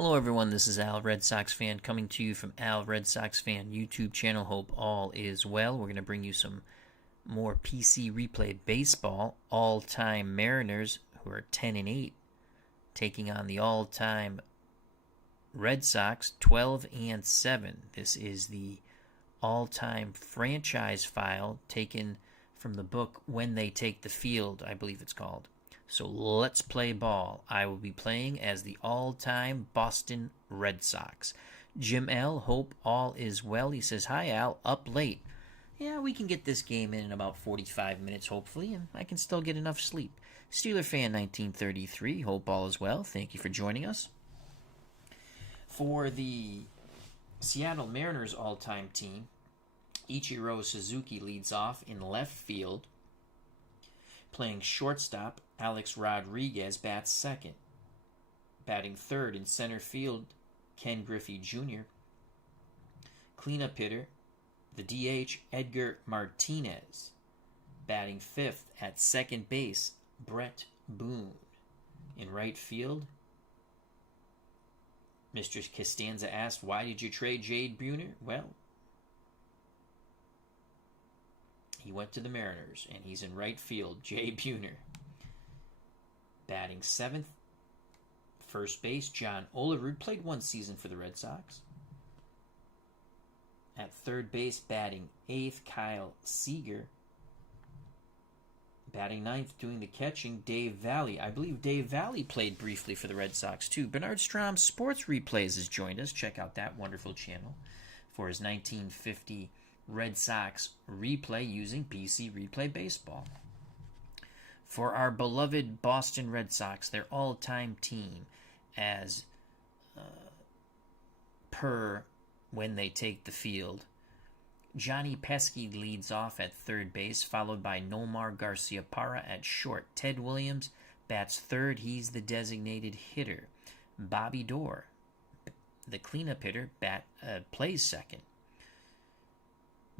Hello everyone, this is Al Red Sox Fan coming to you from Al Red Sox Fan YouTube channel. Hope all is well. We're going to bring you some more PC replay baseball. All-time Mariners, who are 10-8, taking on the all-time Red Sox, 12-7. This is the all-time franchise file taken from the book When They Take the Field, I believe it's called. So let's play ball. I will be playing as the all-time Boston Red Sox. Jim L., hope all is well. He says, hi Al, up late. Yeah, we can get this game in about 45 minutes, hopefully, and I can still get enough sleep. Steeler Fan 1933, hope all is well. Thank you for joining us. For the Seattle Mariners all-time team, Ichiro Suzuki leads off in left field. Playing shortstop, Alex Rodriguez bats second. Batting third in center field, Ken Griffey Jr. Cleanup hitter, the DH, Edgar Martinez. Batting fifth at second base, Brett Boone. In right field, Mr. Costanza asked, why did you trade Jade Buhner? Well, he went to the Mariners, and he's in right field, Jay Buhner. Batting seventh, first base, John Olerud, played one season for the Red Sox. At third base, batting eighth, Kyle Seager. Batting ninth, doing the catching, Dave Valley. I believe Dave Valley played briefly for the Red Sox, too. Bernard Strom Sports Replays has joined us. Check out that wonderful channel for his 1950 Red Sox replay using PC Replay Baseball. For our beloved Boston Red Sox, their all-time team, as per When They Take the Field, Johnny Pesky leads off at third base, followed by Nomar Garciaparra at short. Ted Williams bats third. He's the designated hitter. Bobby Doerr, the cleanup hitter, plays second.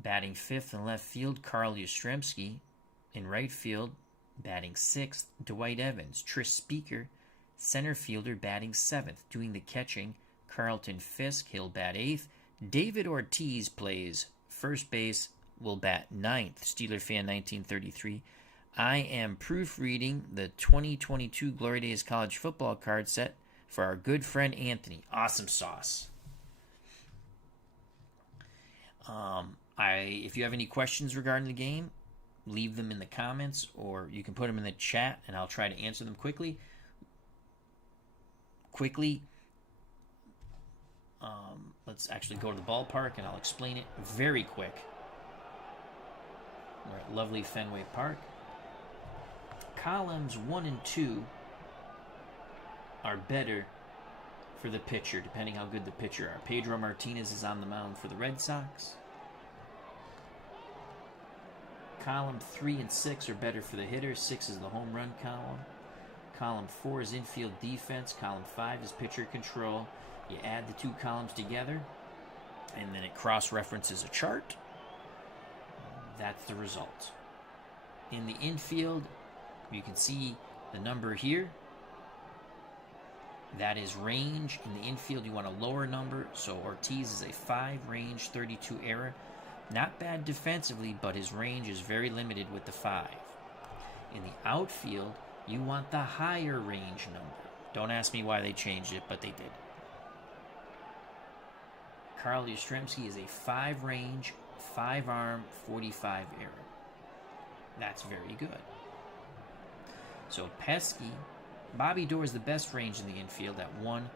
Batting fifth in left field, Carl Yastrzemski. In right field, batting sixth, Dwight Evans. Tris Speaker, center fielder, batting seventh. Doing the catching, Carlton Fisk. He'll bat eighth. David Ortiz plays first base, will bat ninth. Steeler Fan 1933. I am proofreading the 2022 Glory Days College Football card set for our good friend Anthony. Awesome sauce. If you have any questions regarding the game, leave them in the comments, or you can put them in the chat, and I'll try to answer them quickly. Let's actually go to the ballpark, and I'll explain it very quick. We're at lovely Fenway Park. Columns 1 and 2 are better for the pitcher, depending how good the pitcher are. Pedro Martinez is on the mound for the Red Sox. Column 3 and 6 are better for the hitter. 6 is the home run column. Column 4 is infield defense. Column 5 is pitcher control. You add the two columns together, and then it cross-references a chart. That's the result. In the infield, you can see the number here. That is range. In the infield, you want a lower number, so Ortiz is a 5 range, 32 error. Not bad defensively, but his range is very limited with the 5. In the outfield, you want the higher range number. Don't ask me why they changed it, but they did. Carl Yastrzemski is a 5 range, 5 arm, 45 error. That's very good. So Pesky, Bobby Doerr is the best range in the infield at 1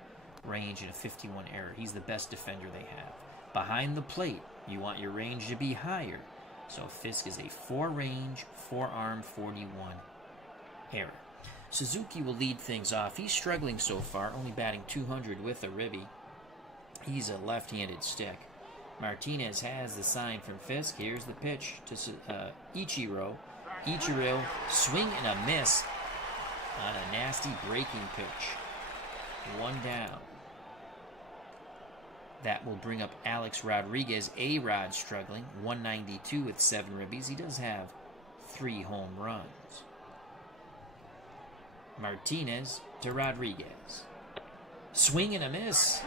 range and a 51 error. He's the best defender they have. Behind the plate, you want your range to be higher. So Fisk is a 4 range, 4 arm, 41 error. Suzuki will lead things off. He's struggling so far, only batting 200 with a ribby. He's a left-handed stick. Martinez has the sign from Fisk. Here's the pitch to Ichiro. Ichiro, swing and a miss on a nasty breaking pitch. 1 down. That will bring up Alex Rodriguez. A-Rod struggling. 192 with 7 ribbies. He does have 3 home runs. Martinez to Rodriguez. Swing and a miss.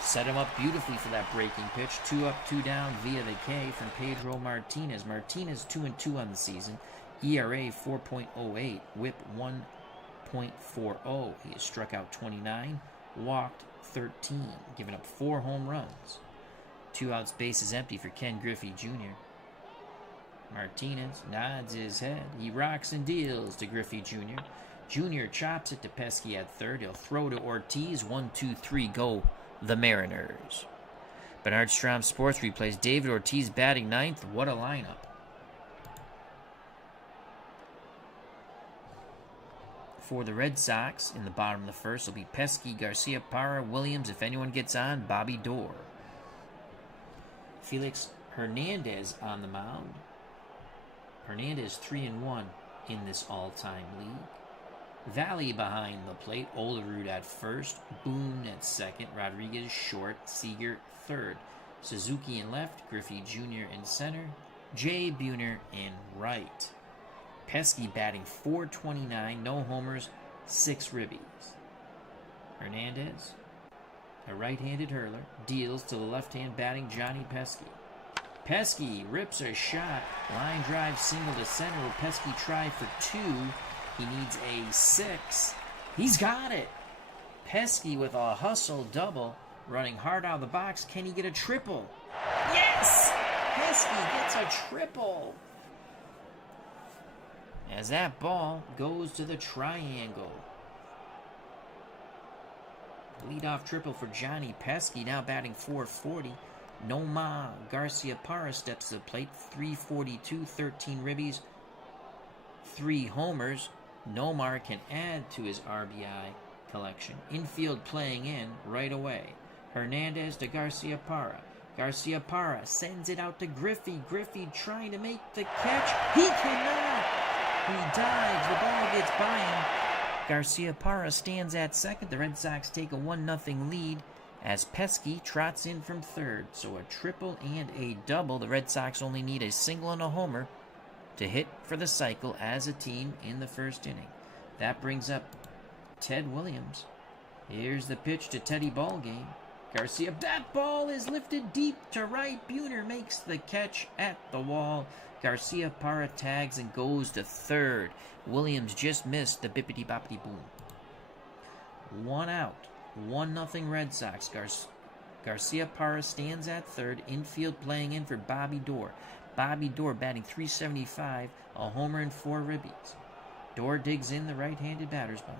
Set him up beautifully for that breaking pitch. 2 up, 2 down via the K from Pedro Martinez. Martinez 2-2 on the season. ERA 4.08. WHIP 1.40. He has struck out 29, walked 13, giving up 4 home runs. 2 outs, bases empty for Ken Griffey Jr. Martinez nods his head. He rocks and deals to Griffey Jr. Jr. chops it to Pesky at third. He'll throw to Ortiz. 1-2-3, go the Mariners. Bernard Strom Sports replays David Ortiz batting ninth. What a lineup. For the Red Sox, in the bottom of the first, will be Pesky, Garcia, Parra, Williams. If anyone gets on, Bobby Dorr. Felix Hernandez on the mound. Hernandez 3-1 in this all-time league. Valley behind the plate. Olerud at first. Boone at second. Rodriguez short. Seager third. Suzuki in left. Griffey Jr. in center. Jay Buhner in right. Pesky batting .429. No homers. 6 ribbies. Hernandez, a right-handed hurler, deals to the left-hand batting Johnny Pesky. Pesky rips a shot. Line drive single to center. Will Pesky try for 2? He needs a 6. He's got it. Pesky with a hustle double, running hard out of the box. Can he get a triple? Yes! Pesky gets a triple. As that ball goes to the triangle. Leadoff triple for Johnny Pesky, now batting .440. Nomar Garcia-Parra steps to the plate. 342, 13 ribbies, 3 homers. Nomar can add to his RBI collection. Infield playing in right away. Hernandez to Garcia-Parra. Garcia-Parra sends it out to Griffey. Griffey trying to make the catch. He cannot. He dives. The ball gets by him. Garcia-Parra stands at second. The Red Sox take a 1-0 lead as Pesky trots in from third. So a triple and a double. The Red Sox only need a single and a homer to hit for the cycle as a team in the first inning. That brings up Ted Williams. Here's the pitch to Teddy Ballgame. Garcia, that ball is lifted deep to right. Buhner makes the catch at the wall. Garcia-Parra tags and goes to third. Williams just missed the bippity-boppity-boom. 1 out. 1-0 Red Sox. Garcia-Parra stands at third. Infield playing in for Bobby Dorr. Bobby Dorr batting .375, a homer and 4 ribbies. Dorr digs in the right-handed batter's box.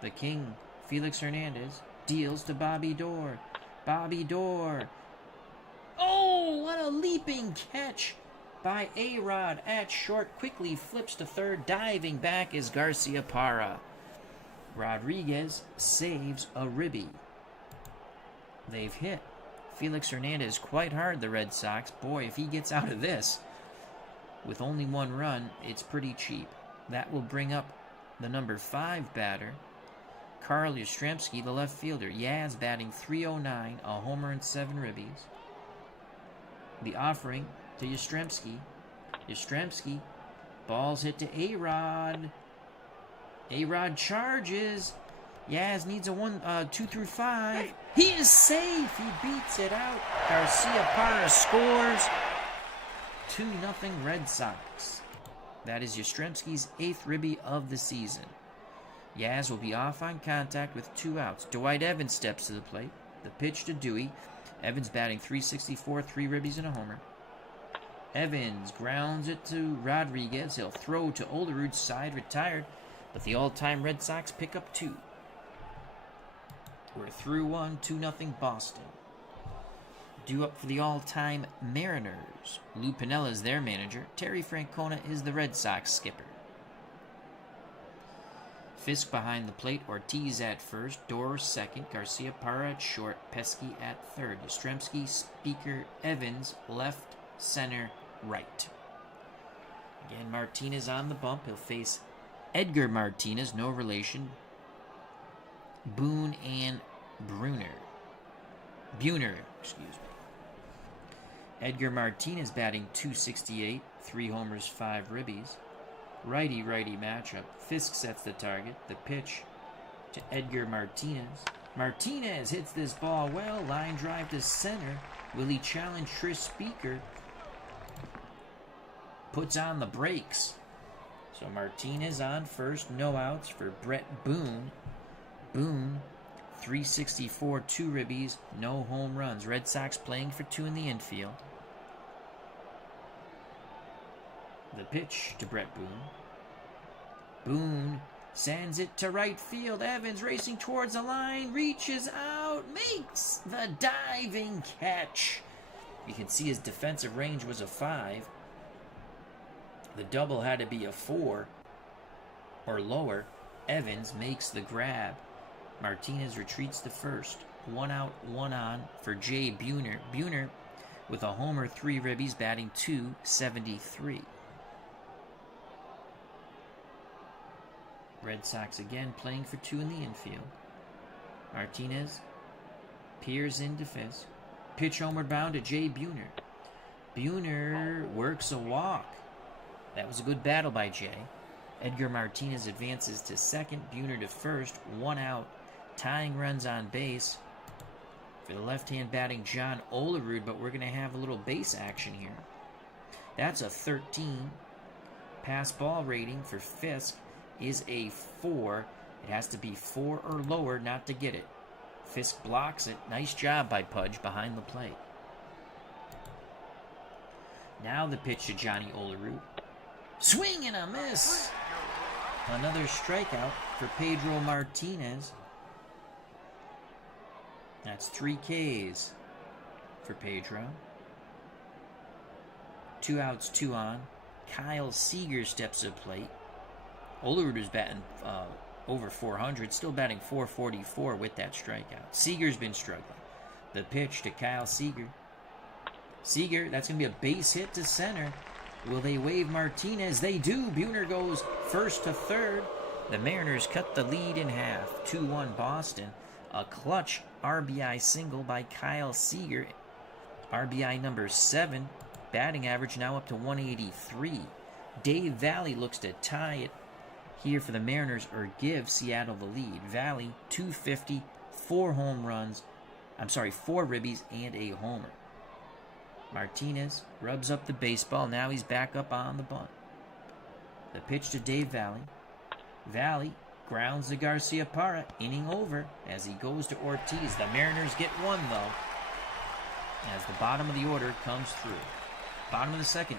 The King, Felix Hernandez, deals to Bobby Dorr. Bobby Dorr. Oh, what a leaping catch by A-Rod at short. Quickly flips to third. Diving back is Garcia-Parra. Rodriguez saves a ribbie. They've hit Felix Hernandez quite hard, the Red Sox. Boy, if he gets out of this with only 1 run, it's pretty cheap. That will bring up the number 5 batter, Carl Yastrzemski, the left fielder. Yaz batting .309, a homer and 7 ribbies. The offering to Yastrzemski. Yastrzemski, balls hit to A-Rod. A-Rod charges. Yaz needs a 2 through 5. He is safe. He beats it out. Garcia-Parra scores. 2-0 Red Sox. That is Yastrzemski's 8th ribby of the season. Yaz will be off on contact with 2 outs. Dwight Evans steps to the plate. The pitch to Dewey. Evans batting .364, 3 ribbies and a homer. Evans grounds it to Rodriguez. He'll throw to Olerud's side, retired. But the all-time Red Sox pick up 2. We're through 1, 2-0 Boston. Due up for the all-time Mariners. Lou Piniella is their manager. Terry Francona is the Red Sox skipper. Fisk behind the plate. Ortiz at first. Dorr second. Garcia-Parra at short. Pesky at third. Yastrzemski, Speaker, Evans, left, center, right. Again, Martinez on the bump. He'll face Edgar Martinez, no relation. Boone and Buhner, excuse me. Edgar Martinez batting .268, 3 homers, 5 ribbies. Righty-righty matchup. Fisk sets the target. The pitch to Edgar Martinez. Martinez hits this ball well. Line drive to center. Will he challenge Tris Speaker? Puts on the brakes. So Martinez on first. No outs for Brett Boone. Boone, 364, 2 ribbies, no home runs. Red Sox playing for 2 in the infield. The pitch to Brett Boone. Boone sends it to right field. Evans racing towards the line, reaches out, makes the diving catch. You can see his defensive range was a 5. The double had to be a 4 or lower. Evans makes the grab. Martinez retreats to first. 1 out, 1 on for Jay Buhner. Buhner with a homer, 3 ribbies, batting .273. Red Sox again playing for 2 in the infield. Martinez peers into Fisk. Pitch homeward bound to Jay Buhner. Buhner works a walk. That was a good battle by Jay. Edgar Martinez advances to second. Buhner to first. 1 out. Tying runs on base for the left-hand batting John Olerud, but we're going to have a little base action here. That's a 13. Pass ball rating for Fisk is a 4. It has to be 4 or lower not to get it. Fisk blocks it. Nice job by Pudge behind the plate. Now the pitch to Johnny Olerud. Swing and a miss. Another strikeout for Pedro Martinez. That's 3 Ks for Pedro. 2 outs, 2 on. Kyle Seager steps to the plate. Olerud is batting over 400, still batting .444 with that strikeout. Seager's been struggling. The pitch to Kyle Seager. Seager, that's going to be a base hit to center. Will they wave Martinez? They do. Buhner goes first to third. The Mariners cut the lead in half. 2-1 Boston. A clutch RBI single by Kyle Seager. RBI number 7. Batting average now up to 183. Dave Valley looks to tie it here for the Mariners or give Seattle the lead. Valley, 250, 4 home runs. 4 ribbies and a homer. Martinez rubs up the baseball. Now he's back up on the bunt. The pitch to Dave Valley. Valley grounds to Garcia Parra. Inning over as he goes to Ortiz. The Mariners get 1, though, as the bottom of the order comes through. Bottom of the second.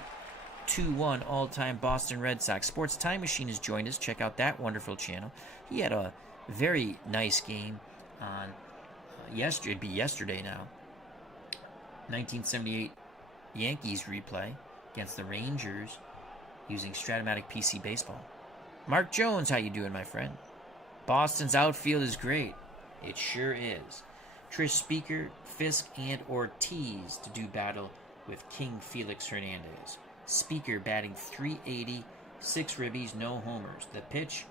2-1 all-time Boston Red Sox. Sports Time Machine has joined us. Check out that wonderful channel. He had a very nice game on yesterday now. 1978 Yankees replay against the Rangers using Stratomatic PC Baseball. Mark Jones, how you doing, my friend? Boston's outfield is great. It sure is. Tris Speaker, Fisk, and Ortiz to do battle with King Felix Hernandez. Speaker batting .380, 6 ribbies, no homers. The pitch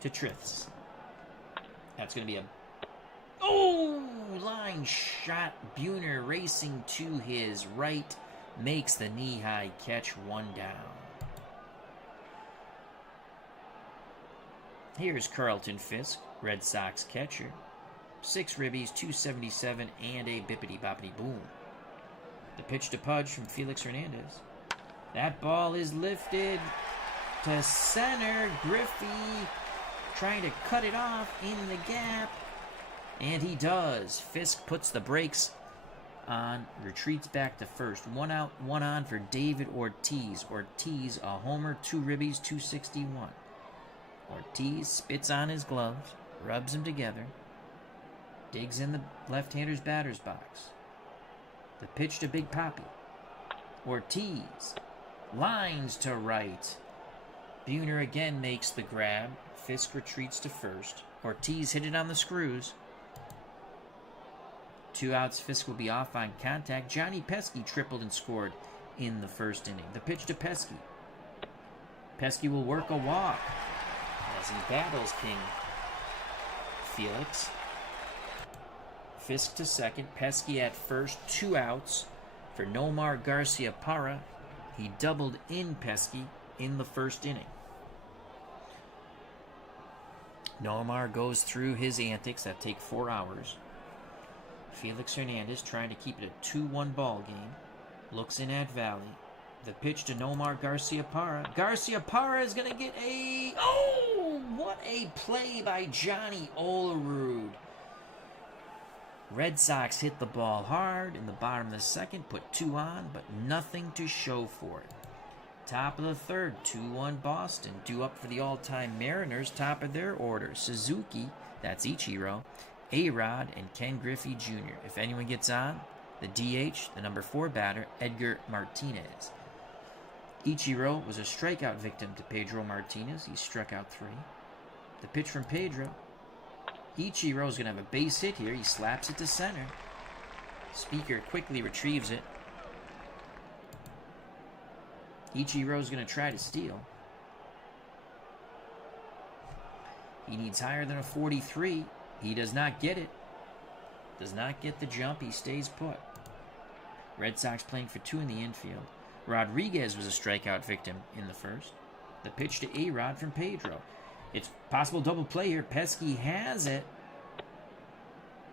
to Tris. That's going to be a line shot. Buhner racing to his right, makes the knee-high catch. 1 down. Here's Carlton Fisk, Red Sox catcher. 6 ribbies, 277, and a bippity-boppity-boom. The pitch to Pudge from Felix Hernandez. That ball is lifted to center. Griffey trying to cut it off in the gap. And he does. Fisk puts the brakes on, retreats back to first. 1 out, 1 on for David Ortiz. Ortiz, a homer, 2 ribbies, 261. Ortiz spits on his gloves, rubs them together, digs in the left-hander's batter's box. The pitch to Big Papi. Ortiz lines to right. Buhner again makes the grab. Fisk retreats to first. Ortiz hit it on the screws. 2 outs. Fisk will be off on contact. Johnny Pesky tripled and scored in the first inning. The pitch to Pesky. Pesky will work a walk as he battles King Felix. Fisk to second. Pesky at first. 2 outs for Nomar Garcia Parra. He doubled in Pesky in the first inning. Nomar goes through his antics that take 4 hours. Felix Hernandez trying to keep it a 2-1 ball game. Looks in at Valley. The pitch to Nomar Garciaparra. Garciaparra is going to get a... Oh! What a play by Johnny Olerud. Red Sox hit the ball hard in the bottom of the second, put 2 on, but nothing to show for it. Top of the third, 2-1 Boston, due up for the all-time Mariners, top of their order. Suzuki, that's Ichiro, A-Rod, and Ken Griffey Jr. If anyone gets on, the DH, the number 4 batter, Edgar Martinez. Ichiro was a strikeout victim to Pedro Martinez. He struck out 3. The pitch from Pedro. Ichiro's going to have a base hit here. He slaps it to center. Speaker quickly retrieves it. Ichiro's going to try to steal. He needs higher than a 43. He does not get it. Does not get the jump. He stays put. Red Sox playing for 2 in the infield. Rodriguez was a strikeout victim in the first. The pitch to A-Rod from Pedro. It's possible double play here. Pesky has it.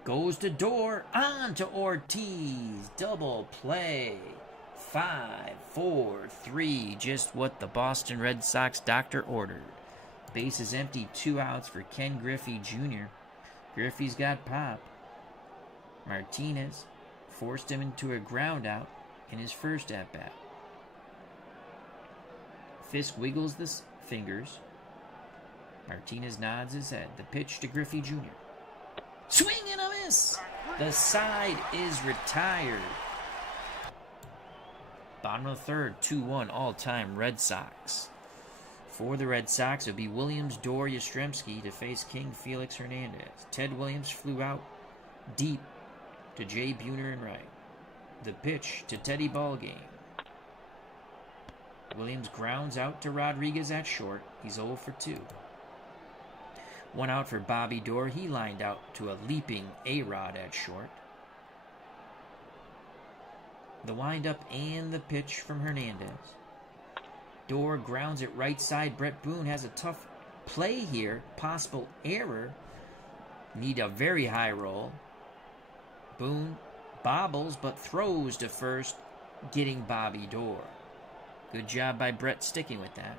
Goes to Door. On to Ortiz. Double play. 5, 4, 3. Just what the Boston Red Sox doctor ordered. Base is empty. 2 outs for Ken Griffey Jr. Griffey's got pop. Martinez forced him into a ground out in his first at-bat. Fisk wiggles the fingers. Martinez nods his head. The pitch to Griffey Jr. Swing and a miss! The side is retired. Bottom of the third, 2-1 all-time Red Sox. For the Red Sox, it would be Williams, Door, Yastrzemski to face King Felix Hernandez. Ted Williams flew out deep to Jay Buhner and right. The pitch to Teddy Ballgame. Williams grounds out to Rodriguez at short. He's 0 for 2. 1 out for Bobby Door. He lined out to a leaping A-Rod at short. The windup and the pitch from Hernandez. Door grounds it right side. Brett Boone has a tough play here. Possible error. Need a very high roll. Boone bobbles but throws to first, getting Bobby Door. Good job by Brett sticking with that.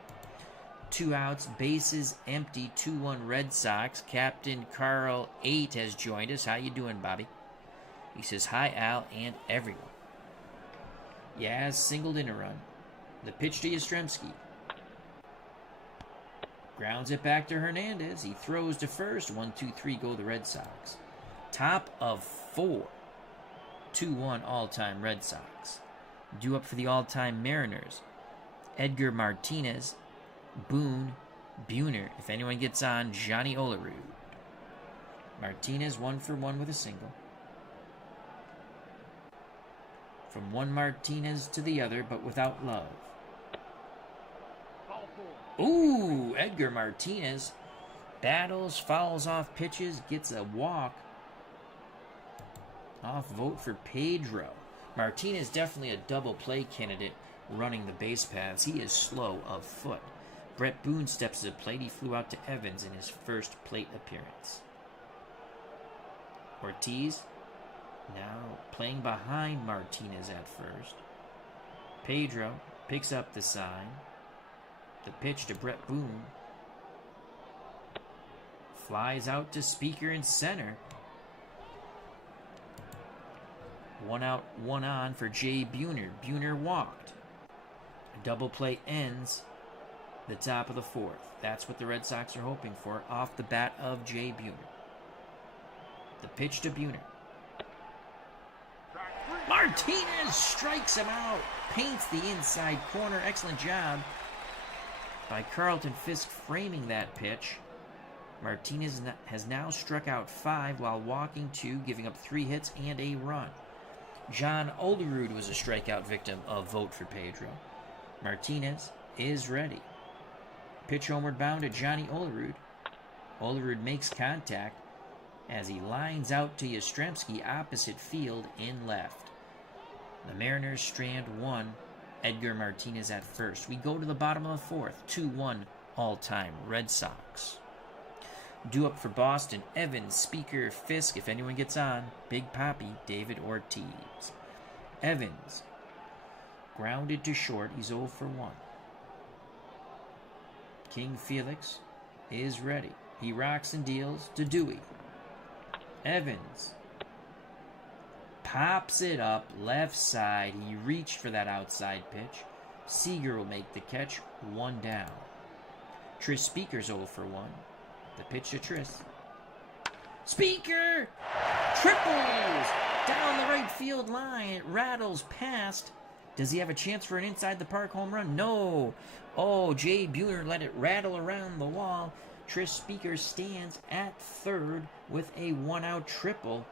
2 outs, bases empty, 2-1 Red Sox. Captain Carl 8 has joined us. How you doing, Bobby? He says, hi, Al, and everyone. Yaz singled in a run. The pitch to Yastrzemski. Grounds it back to Hernandez. He throws to first. 1, 2, 3 go the Red Sox. Top of 4. 2-1 all-time Red Sox. Due up for the all-time Mariners. Edgar Martinez, Boone, Buhner. If anyone gets on, Johnny Olerud. Martinez 1 for 1 with a single. From one Martinez to the other, but without love. Ooh, Edgar Martinez battles, fouls off pitches, gets a walk. Off vote for Pedro. Martinez definitely a double play candidate running the base paths. He is slow of foot. Brett Boone steps to the plate. He flew out to Evans in his first plate appearance. Ortiz now playing behind Martinez at first. Pedro picks up the sign. The pitch to Brett Boone. Flies out to Speaker in center. 1 out, 1 on for Jay Buhner. Buhner walked. A double play ends the top of the 4th. That's what the Red Sox are hoping for off the bat of Jay Buhner. The pitch to Buhner. Martinez strikes him out. Paints the inside corner. Excellent job by Carlton Fisk framing that pitch. Martinez has now struck out 5 while walking 2, giving up 3 hits and a run. John Olerud was a strikeout victim of vote for Pedro. Martinez is ready. Pitch homeward bound to Johnny Olerud. Olerud makes contact as he lines out to Yastrzemski opposite field in left. The Mariners strand 1. Edgar Martinez at first. We go to the bottom of the 4th. 2-1 all-time Red Sox. Due up for Boston, Evans, Speaker, Fisk, if anyone gets on. Big Papi, David Ortiz. Evans, grounded to short. He's 0 for 1. King Felix is ready. He rocks and deals to Dewey. Evans pops it up left side. He reached for that outside pitch. Seager will make the catch. 1 down. Tris Speaker's 0 for 1. The pitch to Tris. Speaker triples down the right field line. It rattles past. Does he have a chance for an inside the park home run? No. Oh, Jay Buhner let it rattle around the wall. Tris Speaker stands at third with a 1-out triple.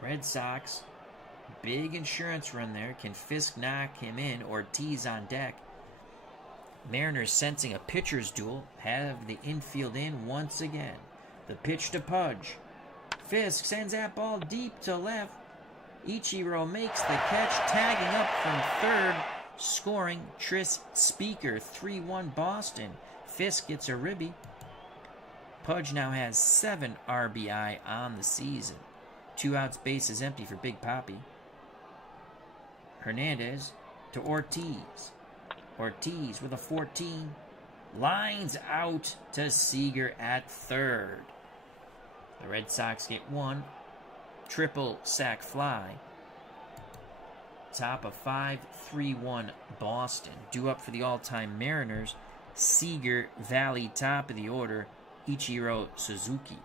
Red Sox, big insurance run there. Can Fisk knock him in? Ortiz on deck. Mariners sensing a pitcher's duel. Have the infield in once again. The pitch to Pudge. Fisk sends that ball deep to left. Ichiro makes the catch, tagging up from third, scoring Tris Speaker. 3-1 Boston. Fisk gets a ribby. Pudge now has 7 RBI on the season. 2 outs, bases empty for Big Papi. Hernandez to Ortiz. Ortiz with a 14. Lines out to Seager at third. The Red Sox get 1. Triple sac fly. Top of 5, 3-1 Boston. Due up for the all-time Mariners. Seager, Valley, top of the order. Ichiro Suzuki.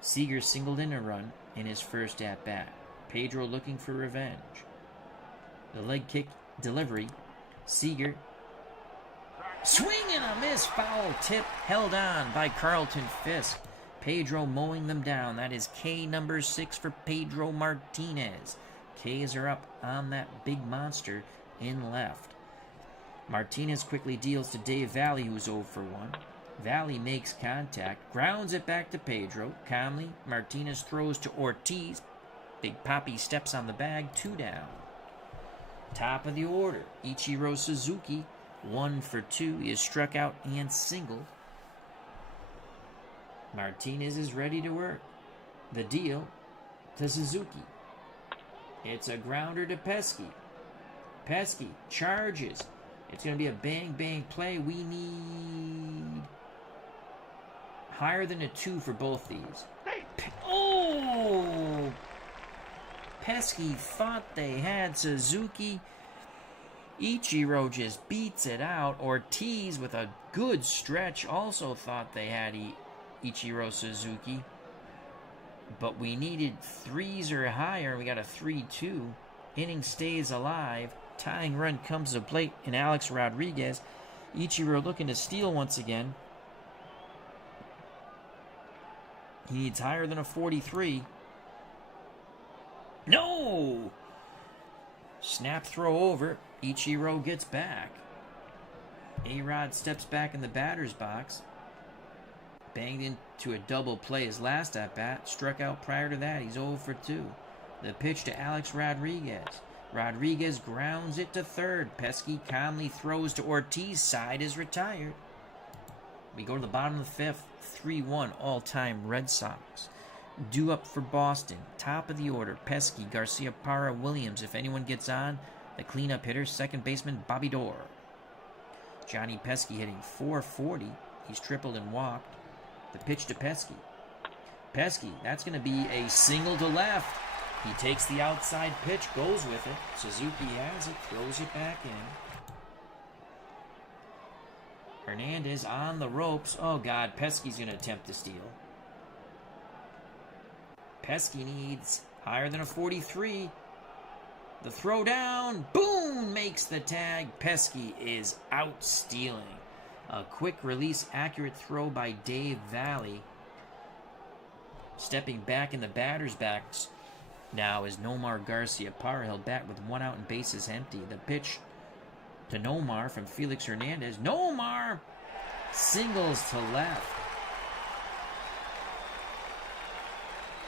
Seager singled in a run in his first at-bat. Pedro looking for revenge. The leg kick delivery. Seager. Swing and a miss. Foul tip held on by Carlton Fisk. Pedro mowing them down. That is K number 6 for Pedro Martinez. K's are up on that big monster in left. Martinez quickly deals to Dave Valley, who's 0 for 1. Valley makes contact, grounds it back to Pedro. Calmly, Martinez throws to Ortiz. Big Papi steps on the bag. 2 down. Top of the order, Ichiro Suzuki, 1 for 2. He is struck out and singled. Martinez is ready to work. The deal to Suzuki. It's a grounder to Pesky. Pesky charges. It's going to be a bang-bang play. We need higher than a 2 for both these. Oh! Pesky thought they had Suzuki. Ichiro just beats it out. Ortiz with a good stretch also thought they had Ichiro Suzuki. But we needed 3s or higher. We got a 3-2. Inning stays alive. Tying run comes to plate in Alex Rodriguez. Ichiro looking to steal once again. He needs higher than a 43. No! Snap throw over. Ichiro gets back. A-Rod steps back in the batter's box. Banged into a double play his last at-bat. Struck out prior to that. He's 0 for 2. The pitch to Alex Rodriguez. Rodriguez grounds it to third. Pesky calmly throws to Ortiz. Side is retired. We go to the bottom of the 5th. 3-1 all-time Red Sox. Due up for Boston. Top of the order. Pesky, Garcia, Parra, Williams. If anyone gets on, the cleanup hitter, second baseman Bobby Dorr. Johnny Pesky hitting .440. He's tripled and walked. The pitch to Pesky. Pesky, that's going to be a single to left. He takes the outside pitch, goes with it. Suzuki has it, throws it back in. Hernandez on the ropes. Oh, God, Pesky's going to attempt to steal. Pesky needs higher than a 43. The throw down. Boom! Makes the tag. Pesky is out stealing. A quick release, accurate throw by Dave Valley. Stepping back in the batter's backs now is Nomar Garcia Parra. Held back with 1 out and bases empty. The pitch to Nomar from Felix Hernandez. Nomar singles to left.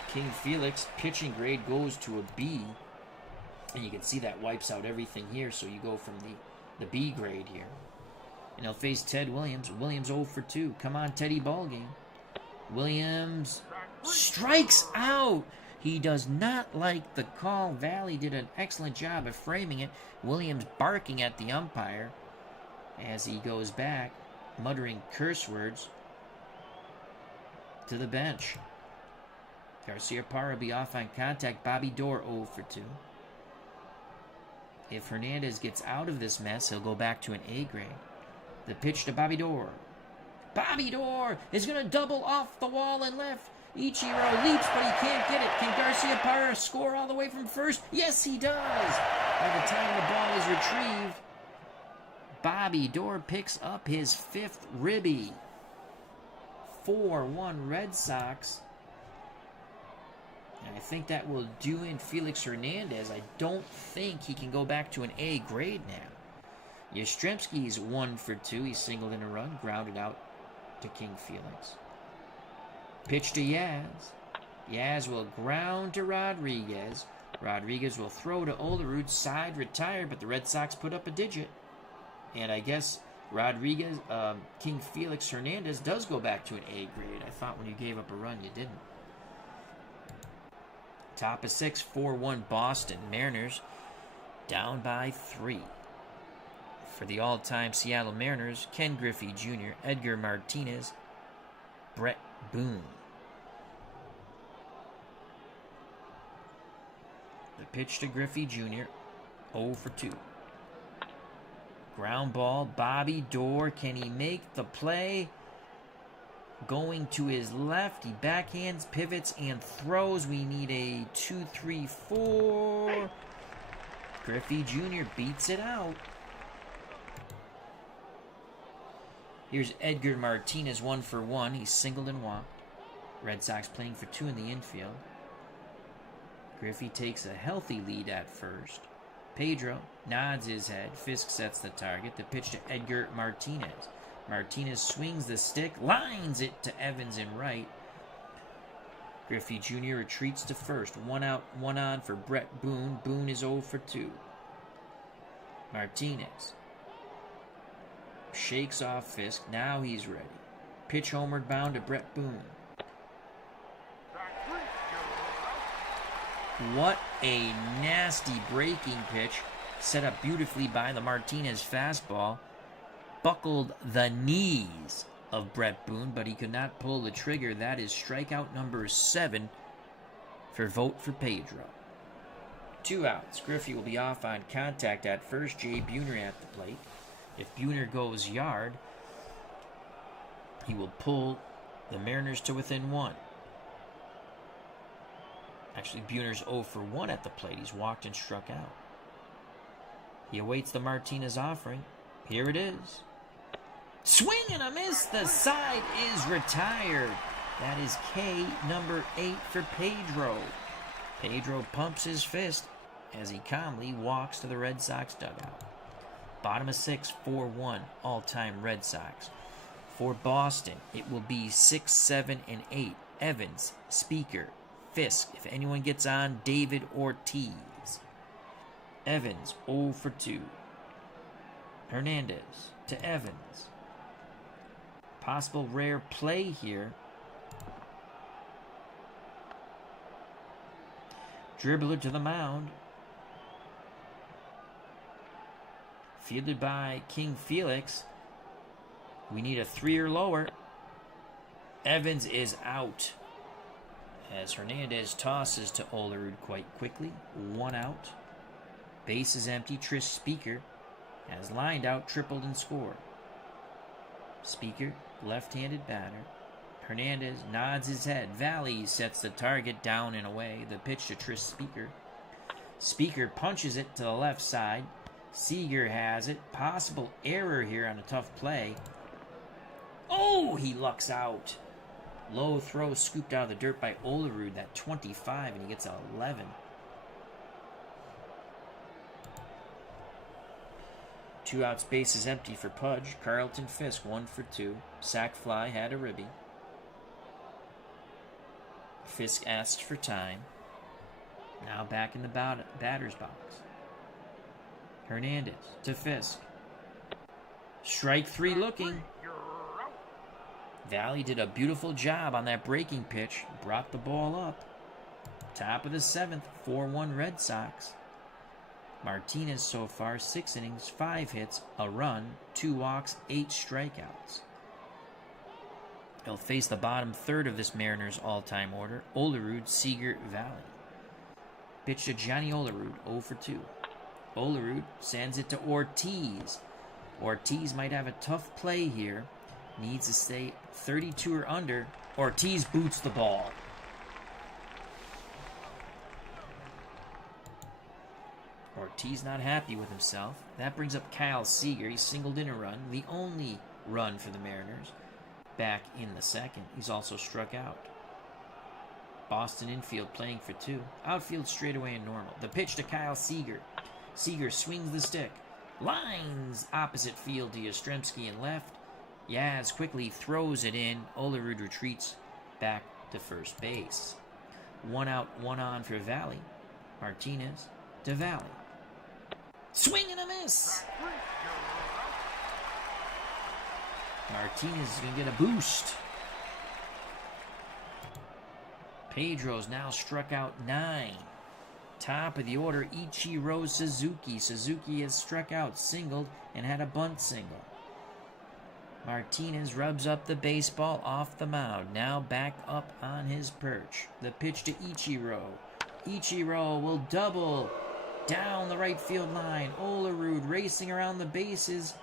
King Felix pitching grade goes to a B. And you can see that wipes out everything here, so you go from the B grade here. And he'll face Ted Williams. Williams 0 for 2. Come on, Teddy ballgame. Williams strikes out. He does not like the call. Valley did an excellent job of framing it. Williams barking at the umpire as he goes back, muttering curse words to the bench. Garcia-Parra will be off on contact. Bobby Dorr 0 for 2. If Hernandez gets out of this mess, he'll go back to an A grade. The pitch to Bobby Dorr. Bobby Dorr is going to double off the wall and left. Ichiro leaps, but he can't get it. Can Garcia-Parra score all the way from first? Yes, he does. By the time the ball is retrieved, Bobby Dorr picks up his 5th ribby. 4-1 Red Sox. And I think that will do in Felix Hernandez. I don't think he can go back to an A grade now. Yastrzemski's 1 for 2. He singled in a run, grounded out to King Felix. Pitch to Yaz. Yaz will ground to Rodriguez. Rodriguez will throw to Olerud. Side retired, but the Red Sox put up a digit. And I guess Rodriguez, King Felix Hernandez does go back to an A grade. I thought when you gave up a run, you didn't. Top of 6, 4-1 Boston. Mariners down by 3. For the all-time Seattle Mariners, Ken Griffey Jr., Edgar Martinez, Brett Boone. The pitch to Griffey Jr., 0 for 2. Ground ball, Bobby Dorr. Can he make the play? Going to his left, he backhands, pivots, and throws. We need a 2-3-4. Griffey Jr. beats it out. Here's Edgar Martinez, 1 for 1. He's singled and walked. Red Sox playing for 2 in the infield. Griffey takes a healthy lead at first. Pedro nods his head. Fisk sets the target. The pitch to Edgar Martinez. Martinez swings the stick, lines it to Evans in right. Griffey Jr. retreats to first. 1 out, 1 on for Brett Boone. Boone is 0 for 2. Martinez shakes off Fisk. Now he's ready. Pitch homeward bound to Brett Boone. What a nasty breaking pitch, set up beautifully by the Martinez fastball. Buckled the knees of Brett Boone, but he could not pull the trigger. That is strikeout number 7 for Vote for Pedro. 2 outs. Griffey will be off on contact at first. Jay Buhner at the plate. If Buhner goes yard, he will pull the Mariners to within 1. Actually, Buhner's 0 for 1 at the plate. He's walked and struck out. He awaits the Martinez offering. Here it is. Swing and a miss. The side is retired. That is K number 8 for Pedro. Pedro pumps his fist as he calmly walks to the Red Sox dugout. Bottom of 6, 4-1 all-time Red Sox. For Boston, it will be 6, 7, and 8. Evans, Speaker, Fisk. If anyone gets on, David Ortiz. Evans, 0 for 2. Hernandez to Evans. Possible rare play here. Dribbler to the mound. Fielded by King Felix. We need a 3 or lower. Evans is out as Hernandez tosses to Olerud quite quickly. 1 out. Base is empty. Trish Speaker has lined out, tripled, and scored. Speaker, left-handed batter. Hernandez nods his head. Valley sets the target down and away. The pitch to Trish Speaker. Speaker punches it to the left side. Seager has it. Possible error here on a tough play. Oh, he lucks out. Low throw scooped out of the dirt by Olerud. That 25, and he gets 11. 2 outs, base is empty for Pudge. Carlton Fisk, 1 for 2. Sack fly, had a ribby. Fisk asked for time. Now back in the batter's box. Hernandez to Fisk. Strike 3 looking. Valley did a beautiful job on that breaking pitch. Brought the ball up. Top of the 7th, 4-1 Red Sox. Martinez so far, 6 innings, 5 hits, a run, 2 walks, 8 strikeouts. He'll face the bottom third of this Mariners all-time order. Olerud, Seager, Valley. Pitch to Johnny Olerud, 0 for 2. Olerud sends it to Ortiz. Ortiz might have a tough play here. Needs to stay 32 or under. Ortiz boots the ball. Ortiz not happy with himself. That brings up Kyle Seager. He singled in a run. The only run for the Mariners. Back in the 2nd. He's also struck out. Boston infield playing for 2. Outfield straightaway and normal. The pitch to Kyle Seager. Seager swings the stick. Lines opposite field to Yastrzemski and left. Yaz quickly throws it in. Olerud retreats back to first base. 1 out, 1 on for Valley. Martinez to Valley. Swing and a miss. Martinez is going to get a boost. Pedro's now struck out 9. Top of the order, Ichiro Suzuki. Suzuki has struck out, singled, and had a bunt single. Martinez rubs up the baseball off the mound. Now back up on his perch. The pitch to Ichiro. Ichiro will double down the right field line. Olerud racing around the bases.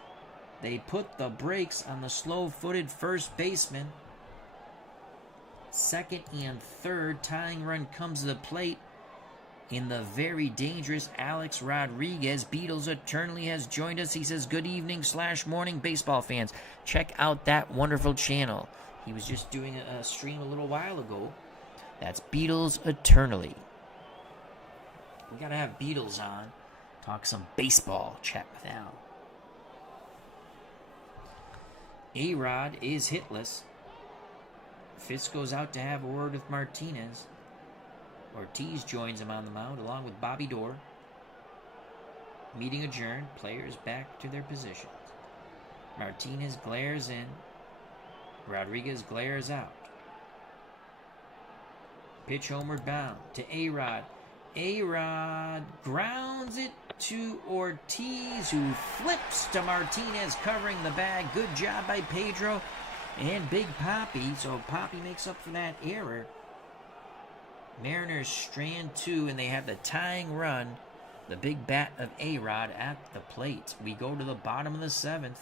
They put the brakes on the slow-footed first baseman. 2nd and 3rd. Tying run comes to the plate in the very dangerous Alex Rodriguez. Beatles Eternally has joined us. He says, good evening / morning, baseball fans. Check out that wonderful channel. He was just doing a stream a little while ago. That's Beatles Eternally. We got to have Beatles on. Talk some baseball. Chat with Al. A-Rod is hitless. Fisk goes out to have a word with Martinez. Ortiz joins him on the mound along with Bobby Dorr. Meeting adjourned. Players back to their positions. Martinez glares in. Rodriguez glares out. Pitch homeward bound to A-Rod. A-Rod grounds it to Ortiz, who flips to Martinez, covering the bag. Good job by Pedro and Big Papi. So Papi makes up for that error. Mariners strand 2, and they have the tying run. The big bat of A-Rod at the plate. We go to the bottom of the 7th.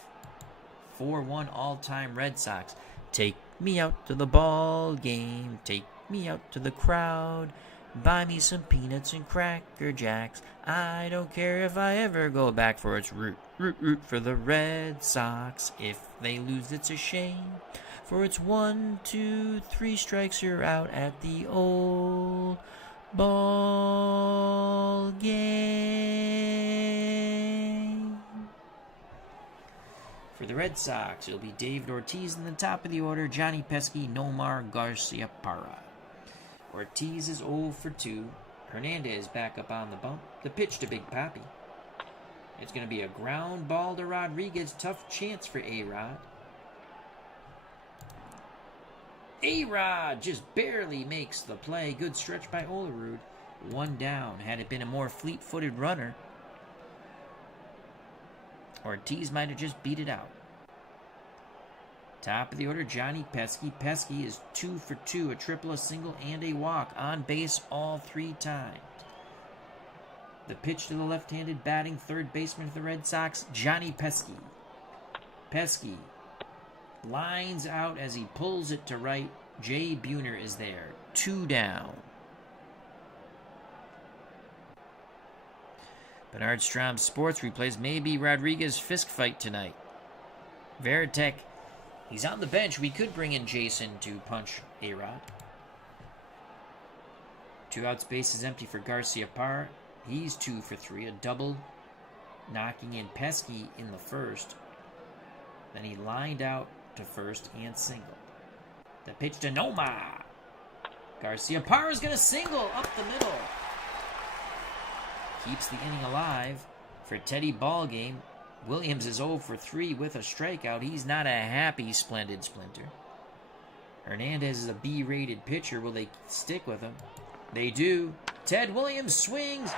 4-1 all-time Red Sox. Take me out to the ball game. Take me out to the crowd. Buy me some peanuts and Cracker Jacks. I don't care if I ever go back, for it's root for the Red Sox. If they lose, it's a shame, for it's 1, 2, 3 strikes, you're out at the old ball game. For the Red Sox, it'll be David Ortiz in the top of the order, Johnny Pesky, Nomar Garciaparra. Ortiz is 0 for 2. Hernandez back up on the bump. The pitch to Big Papi. It's going to be a ground ball to Rodriguez. Tough chance for A-Rod. A-Rod just barely makes the play. Good stretch by Olerud. 1 down. Had it been a more fleet-footed runner, Ortiz might have just beat it out. Top of the order, Johnny Pesky. Pesky is 2 for 2, a triple, a single, and a walk. On base all 3 times. The pitch to the left-handed batting third baseman for the Red Sox, Johnny Pesky. Pesky lines out as he pulls it to right. Jay Buhner is there. 2 down. Bernard Strom's sports replays maybe Rodriguez Fisk fight tonight. Veritek, he's on the bench. We could bring in Jason to punch A-Rod. 2 outs, base is empty for Garciaparra. He's 2 for 3, a double, knocking in Pesky in the first. Then he lined out to first and singled. The pitch to Nomar. Garciaparra's going to single up the middle. Keeps the inning alive for Teddy Ballgame. Williams is 0 for 3 with a strikeout. He's not a happy Splendid Splinter. Hernandez is a B-rated pitcher. Will they stick with him? They do. Ted Williams swings.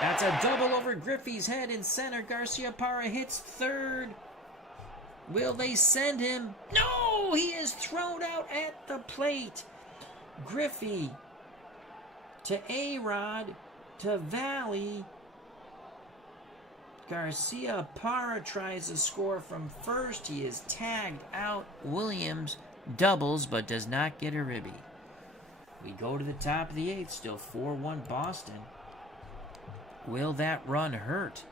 That's a double over Griffey's head in center. Garciaparra hits third. Will they send him? No! He is thrown out at the plate. Griffey to A-Rod to Valley. Garciaparra tries to score from first. He is tagged out. Williams doubles but does not get a ribby. We go to the top of the 8th. Still 4-1 Boston. Will that run hurt?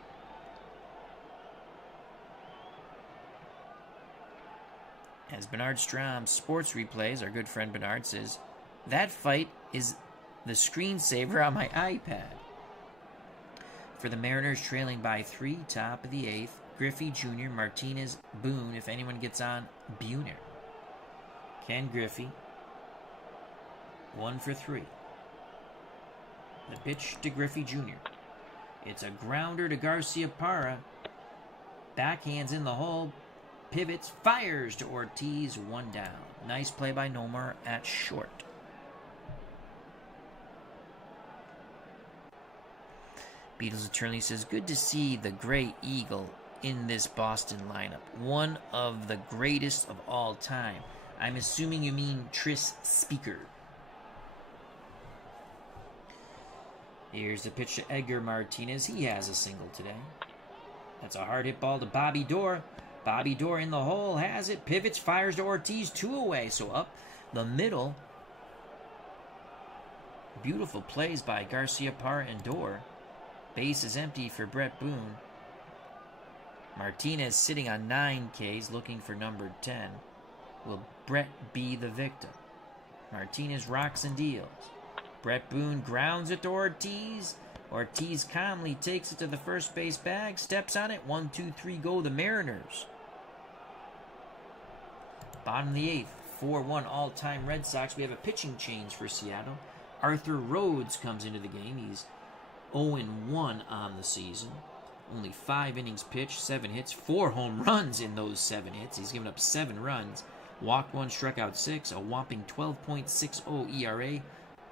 As Bernard Strom Sports Replays, our good friend Bernard says, that fight is the screensaver on my iPad. For the Mariners, trailing by 3, top of the 8th. Griffey Jr., Martinez, Boone. If anyone gets on, Buhner. Ken Griffey, 1 for 3. The pitch to Griffey Jr. It's a grounder to Garciaparra. Backhands in the hole. Pivots, fires to Ortiz, 1 down. Nice play by Nomar at short. Beatles Attorney says, good to see the Gray Eagle in this Boston lineup. One of the greatest of all time. I'm assuming you mean Tris Speaker. Here's the pitch to Edgar Martinez. He has a single today. That's a hard hit ball to Bobby Dorr. Bobby Dorr in the hole, has it, pivots, fires to Ortiz, 2 away. So up the middle. Beautiful plays by Garciaparra and Dorr. Base is empty for Brett Boone. Martinez sitting on 9 Ks, looking for number 10. Will Brett be the victim? Martinez rocks and deals. Brett Boone grounds it to Ortiz. Ortiz calmly takes it to the first base bag, steps on it. 1, 2, 3, go the Mariners. Bottom of the 8th, 4-1 all-time Red Sox. We have a pitching change for Seattle. Arthur Rhodes comes into the game. He's 0-1 on the season. Only 5 innings pitched, 7 hits, 4 home runs in those 7 hits. He's given up 7 runs. Walked 1, struck out 6, a whopping 12.60 ERA.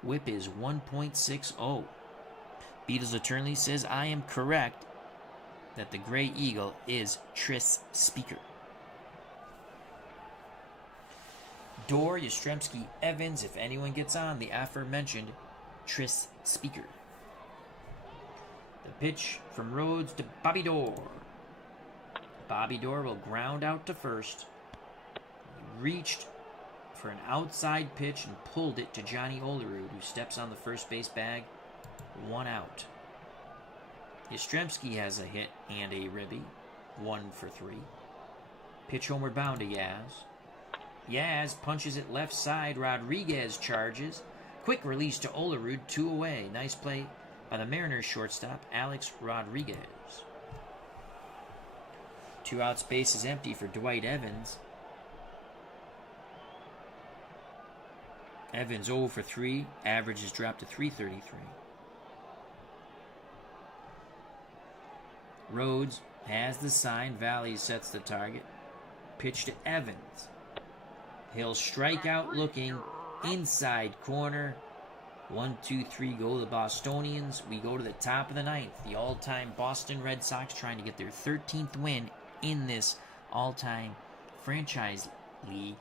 Whip is 1.60. Beatles Attorney says, I am correct that the Gray Eagle is Tris Speaker. Dorr, Yastrzemski, Evans, if anyone gets on, the aforementioned Tris Speaker. The pitch from Rhodes to Bobby Dorr. Bobby Dorr will ground out to first. He reached for an outside pitch and pulled it to Johnny Olerud, who steps on the first base bag. 1 out. Yastrzemski has a hit and a ribby. 1 for 3. Pitch homeward bound to Yaz. Yaz punches it left side. Rodriguez charges. Quick release to Olerud. 2 away. Nice play by the Mariners shortstop, Alex Rodriguez. 2 outs, base is empty for Dwight Evans. Evans 0 for 3. Average is dropped to 333. Rhodes has the sign. Valley sets the target. Pitch to Evans. He'll strike out looking. Inside corner. 1, 2, 3 go the Bostonians. We go to the top of the 9th. The all-time Boston Red Sox trying to get their 13th win in this all-time franchise league.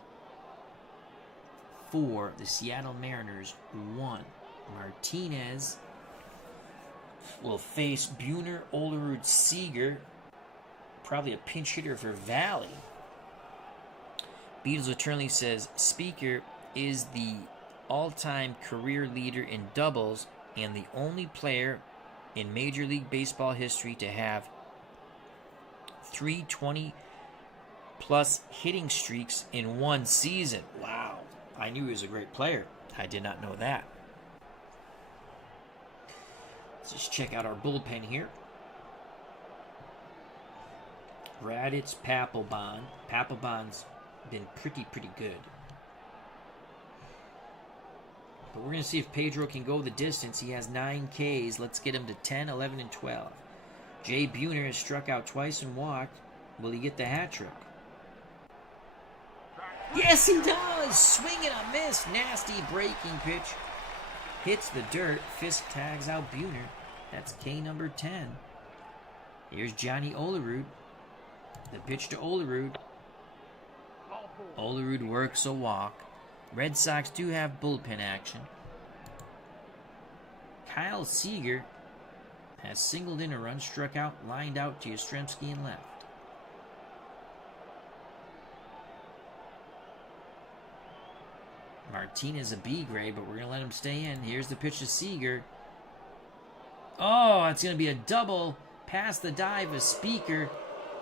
For the Seattle Mariners, 1. Martinez will face Buhner, Olerud, Seager. Probably a pinch hitter for Valley. Beatles Eternally says Speaker is the all-time career leader in doubles and the only player in Major League Baseball history to have 320-plus hitting streaks in one season. Wow. I knew he was a great player. I did not know that. Let's just check out our bullpen here. Raditz, Papelbon. Papelbon's been pretty good. But we're going to see if Pedro can go the distance. He has 9 Ks. Let's get him to 10, 11, and 12. Jay Buhner has struck out twice and walked. Will he get the hat trick? Yes, he does! Swing and a miss. Nasty breaking pitch. Hits the dirt. Fisk tags out Buhner. That's K number 10. Here's Johnny Olerud. The pitch to Olerud. Olerud works a walk. Red Sox do have bullpen action. Kyle Seager has singled in a run, struck out, lined out to Yastrzemski and left. Martinez a B grade, but we're going to let him stay in. Here's the pitch to Seager. Oh, it's going to be a double past the dive of Speaker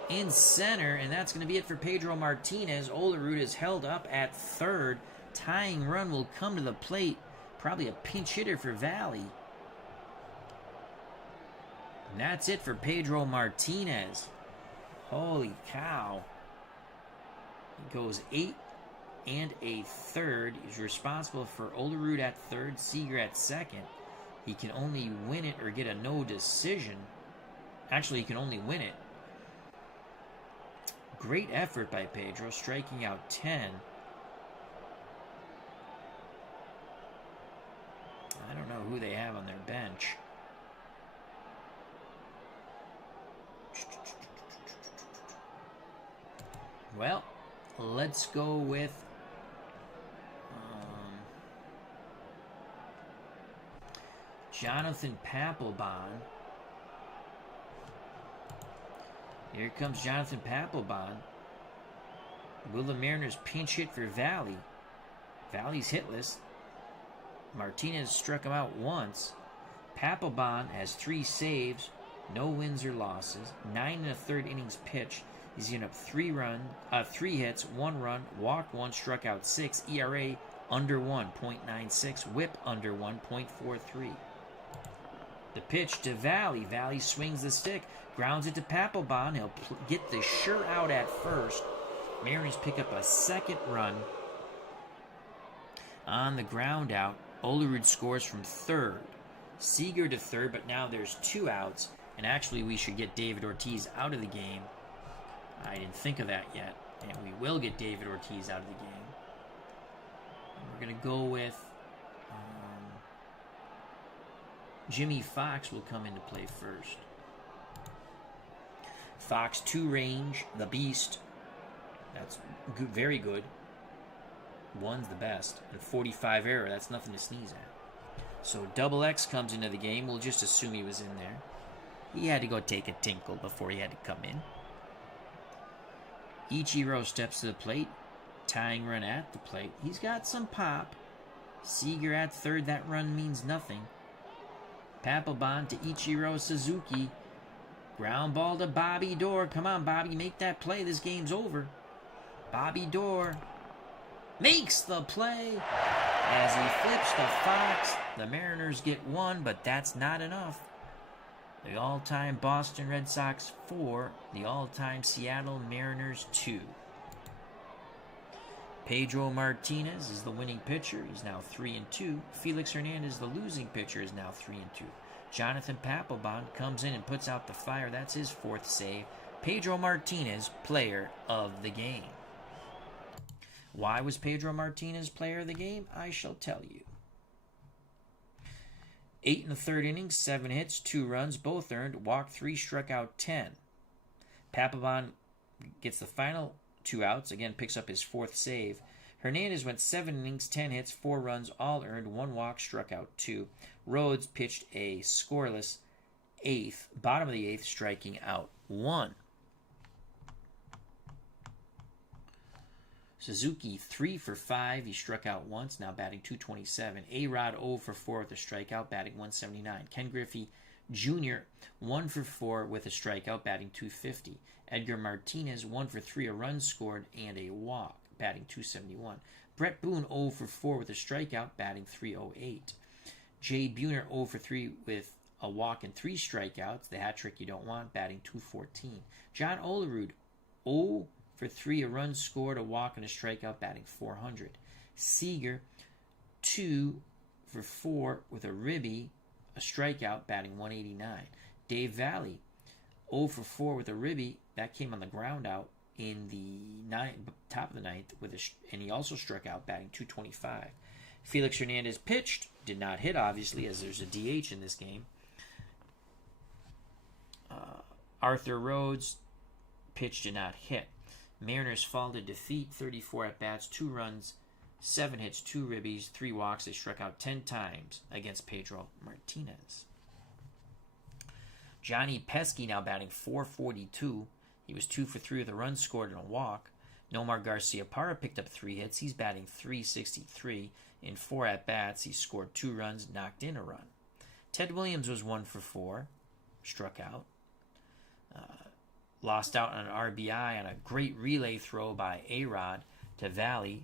in center, and that's going to be it for Pedro Martinez. Olerud is held up at third. Tying run will come to the plate. Probably a pinch hitter for Valley. And that's it for Pedro Martinez. Holy cow. He goes 8 and a third. He's responsible for Olerud at third, Seager at second. He can only win it or get a no decision. Actually, he can only win it. Great effort by Pedro, striking out 10. I don't know who they have on their bench. Well, let's go with Jonathan Papelbon. Here comes Jonathan Papelbon. Will the Mariners pinch hit for Valley? Valley's hitless. Martinez struck him out once. Papelbon has 3 saves, no wins or losses. 9 1/3 innings pitched. He's given up 3 hits, 1 run, walked 1, struck out 6. ERA under 1, .96. WHIP under 1, .43. The pitch to Valley. Valley swings the stick, grounds it to Papelbon. He'll get the sure out at first. Mariners pick up a second run on the ground out. Olerud scores from third. Seager to third, but now there's 2 outs. And actually, we should get David Ortiz out of the game. I didn't think of that yet. And we will get David Ortiz out of the game. And we're going to go with Jimmy Fox will come into play first. Fox 2 range, the beast. That's good, very good. 1's the best. And 45 error, that's nothing to sneeze at. So Double X comes into the game. We'll just assume he was in there. He had to go take a tinkle before he had to come in. Ichiro steps to the plate. Tying run at the plate. He's got some pop. Seager at third. That run means nothing. Papelbon to Ichiro Suzuki. Ground ball to Bobby Dorr. Come on, Bobby, make that play. This game's over. Bobby Dorr makes the play as he flips to Fox. The Mariners get 1, but that's not enough. The all-time Boston Red Sox 4, the all-time Seattle Mariners 2. Pedro Martinez is the winning pitcher. He's now 3-2. Felix Hernandez, the losing pitcher, is now 3-2. Jonathan Papelbon comes in and puts out the fire. That's his 4th save. Pedro Martinez, player of the game. Why was Pedro Martinez player of the game? I shall tell you. 8 1/3 innings, 7 hits, 2 runs, both earned. Walked 3, struck out 10. Papelbon gets the final 2 outs. Again, picks up his 4th save. Hernandez went 7 innings, 10 hits, 4 runs, all earned, 1 walk, struck out 2. Rhodes pitched a scoreless 8th, bottom of the 8th, striking out 1. Suzuki 3 for 5. He struck out once, now batting .227. A-Rod 0 for 4 with a strikeout, batting .179. Ken Griffey Jr. 1 for 4 with a strikeout, batting .250. Edgar Martinez 1 for 3, a run scored and a walk, batting .271. Brett Boone 0 for 4 with a strikeout, batting .308. Jay Buhner 0 for 3 with a walk and 3 strikeouts, the hat trick you don't want, batting .214. John Olerud 0 for 3, a run scored, a walk, and a strikeout, batting .400. Seager 2 for 4 with a ribby, a strikeout, batting .189. Dave Valley 0 for 4 with a ribby. That came on the ground out in the top of the ninth, and he also struck out, batting .225. Felix Hernandez pitched, did not hit, obviously, as there's a DH in this game. Arthur Rhodes pitched, did not hit. Mariners fall to defeat, 34 at-bats, 2 runs, 7 hits, 2 ribbies, 3 walks. They struck out 10 times against Pedro Martinez. Johnny Pesky now batting .442. He was 2 for 3 with a run scored and a walk. Nomar Garcia-Parra picked up 3 hits. He's batting .363. In 4 at-bats, he scored 2 runs, knocked in a run. Ted Williams was 1 for 4, struck out. Lost out on an RBI on a great relay throw by A-Rod to Valley,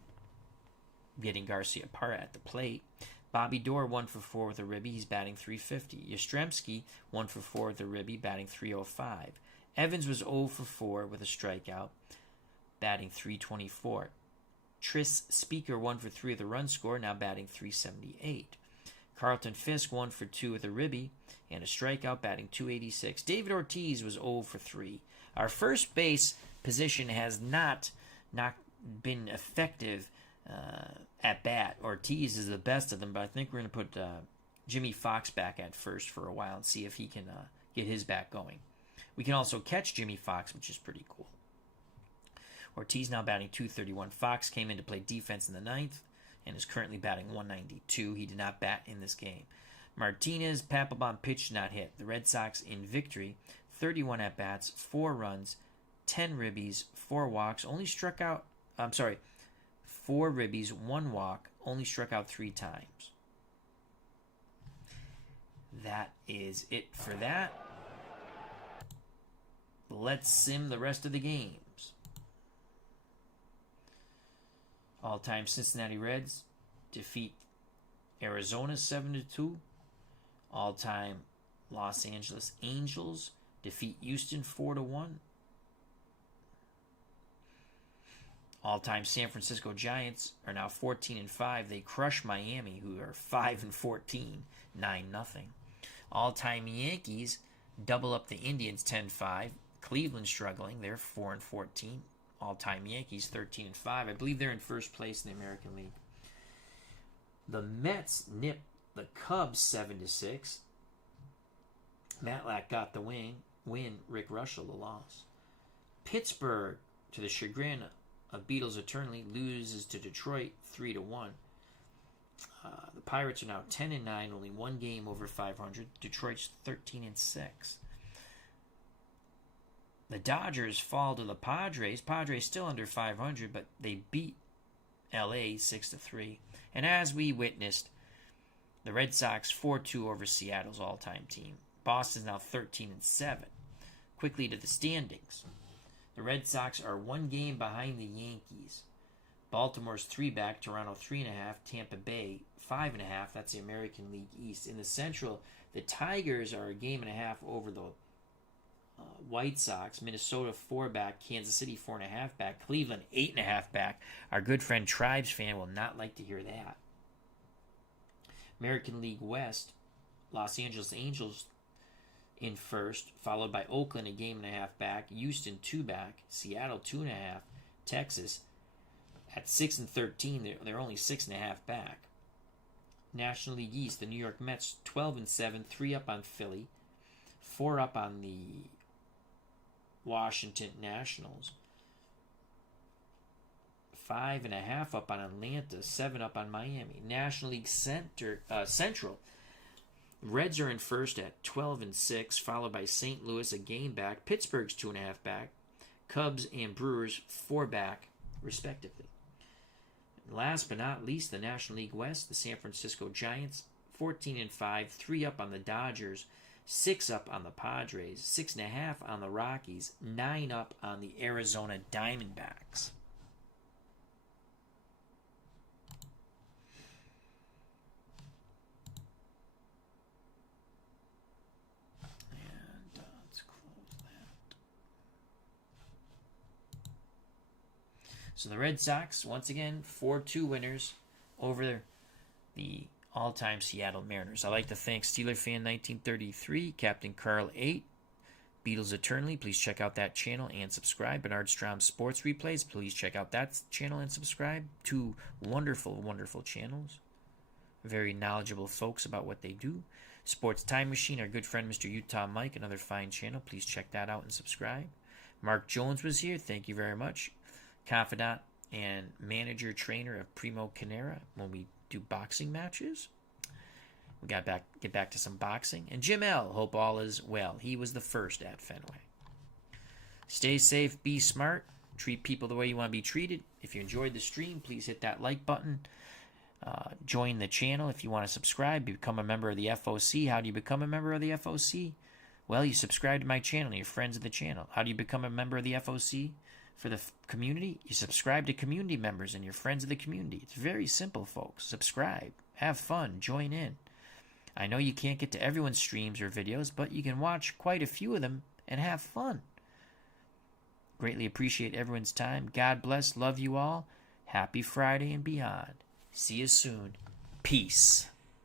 getting Garcia-Parra at the plate. Bobby Doerr 1 for 4 with a ribby. He's batting .350. Yastrzemski 1 for 4 with a ribby, batting .305. Evans was 0 for 4 with a strikeout, batting .324. Tris Speaker 1 for 3 with a run score, now batting .378. Carlton Fisk 1 for 2 with a ribby and a strikeout, batting .286. David Ortiz was 0 for 3. Our first base position has not been effective at bat. Ortiz is the best of them, but I think we're going to put Jimmy Fox back at first for a while and see if he can get his bat going. We can also catch Jimmy Fox, which is pretty cool. Ortiz now batting .231. Fox came in to play defense in the ninth and is currently batting .192. He did not bat in this game. Martinez, Papelbon pitched, not hit. The Red Sox in victory, 31 at-bats, 4 runs, 10 ribbies, 4 walks, only struck out, 4 ribbies, 1 walk, only struck out 3 times. That is it for that. Let's sim the rest of the games. All-time Cincinnati Reds defeat Arizona 7-2. All-time Los Angeles Angels defeat Houston 4-1. All-time San Francisco Giants are now 14-5. They crush Miami, who are 5-14, 9-0. All-time Yankees double up the Indians 10-5. Cleveland struggling. They're 4-14. All-time Yankees 13-5. I believe they're in first place in the American League. The Mets nip the Cubs 7-6. Matlack got the win. Rick Russell the loss. Pittsburgh, to the chagrin of Beatles eternally, loses to Detroit 3-1. The Pirates are now 10-9, only 1 game over 500. Detroit's 13-6. The Dodgers fall to the Padres. Padres still under 500, but they beat LA 6-3. And as we witnessed, the Red Sox 4-2 over Seattle's all-time team. Boston's now 13-7. Quickly to the standings. The Red Sox are 1 game behind the Yankees. Baltimore's 3 back, Toronto 3.5, Tampa Bay 5.5. That's the American League East. In the Central, the Tigers are a game and a half over the White Sox. Minnesota 4 back, Kansas City 4.5 back, Cleveland 8.5 back. Our good friend Tribes fan will not like to hear that. American League West, Los Angeles Angels in first, followed by Oakland a game and a half back, Houston 2 back, Seattle 2.5, Texas at 6-13. They're only 6.5 back. National League East, the New York Mets 12-7, 3 up on Philly, 4 up on the Washington Nationals, 5.5 up on Atlanta, 7 up on Miami. National League Central, Reds are in first at 12-6, followed by St. Louis a game back. Pittsburgh's 2.5 back. Cubs and Brewers 4 back, respectively. And last but not least, the National League West, the San Francisco Giants 14-5, 3 up on the Dodgers, 6 up on the Padres, 6.5 on the Rockies, 9 up on the Arizona Diamondbacks. And let's close that. So the Red Sox, once again, 4-2 winners over the all-time Seattle Mariners. I'd like to thank Steeler Fan 1933, Captain Carl 8, Beatles Eternally, please check out that channel and subscribe. Bernard Strom Sports Replays, please check out that channel and subscribe. 2 wonderful, wonderful channels. Very knowledgeable folks about what they do. Sports Time Machine, our good friend Mr. Utah Mike, another fine channel. Please check that out and subscribe. Mark Jones was here. Thank you very much. Confidant and manager trainer of Primo Canera when we do boxing matches. We get back to some boxing. And Jim L. Hope all is well. He was the first at Fenway. Stay safe. Be smart. Treat people the way you want to be treated. If you enjoyed the stream, please hit that like button. Join the channel if you want to subscribe. Become a member of the FOC. How do you become a member of the FOC? Well, you subscribe to my channel and you're friends of the channel. How do you become a member of the FOC for the community? You subscribe to community members and you're friends of the community. It's very simple, folks. Subscribe. Have fun. Join in. I know you can't get to everyone's streams or videos, but you can watch quite a few of them and have fun. Greatly appreciate everyone's time. God bless. Love you all. Happy Friday and beyond. See you soon. Peace.